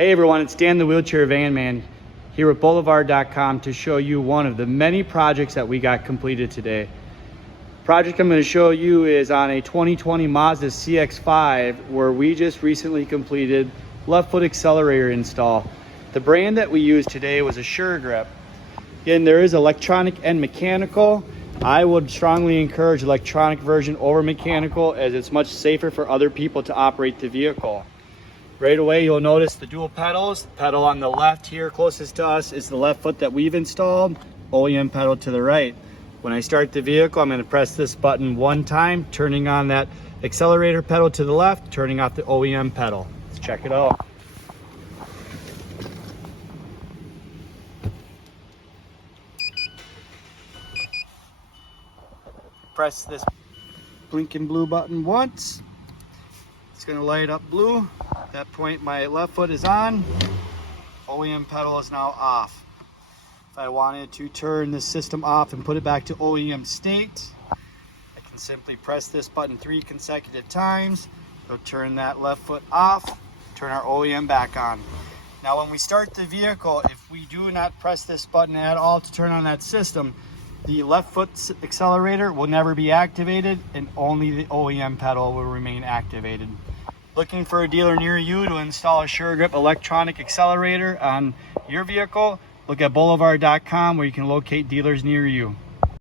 Hey everyone, it's Dan the Wheelchair Van Man here at Boulevard.com to show you one of the many projects that we got completed today. The project I'm going to show you is on a 2020 Mazda CX-5 where we just recently completed left foot accelerator install. The brand that we used today was a Sure Grip. Again, there is electronic and mechanical. I would strongly encourage electronic version over mechanical as it's much safer for other people to operate the vehicle. Right away, you'll notice the dual pedals. The pedal on the left here closest to us is the left foot that we've installed. OEM pedal to the right. When I start the vehicle, I'm going to press this button one time, turning on that accelerator pedal to the left, turning off the OEM pedal. Let's check it out. Press this blinking blue button once. It's going to light up blue. At that point, my left foot is on. OEM pedal is now off. If I wanted to turn the system off and put it back to OEM state, I can simply press this button 3 consecutive times. It'll turn that left foot off, turn our OEM back on. Now, when we start the vehicle, if we do not press this button at all to turn on that system, the left foot accelerator will never be activated and only the OEM pedal will remain activated. Looking for a dealer near you to install a Sure Grip electronic accelerator on your vehicle? Look at Boulevard.com where you can locate dealers near you.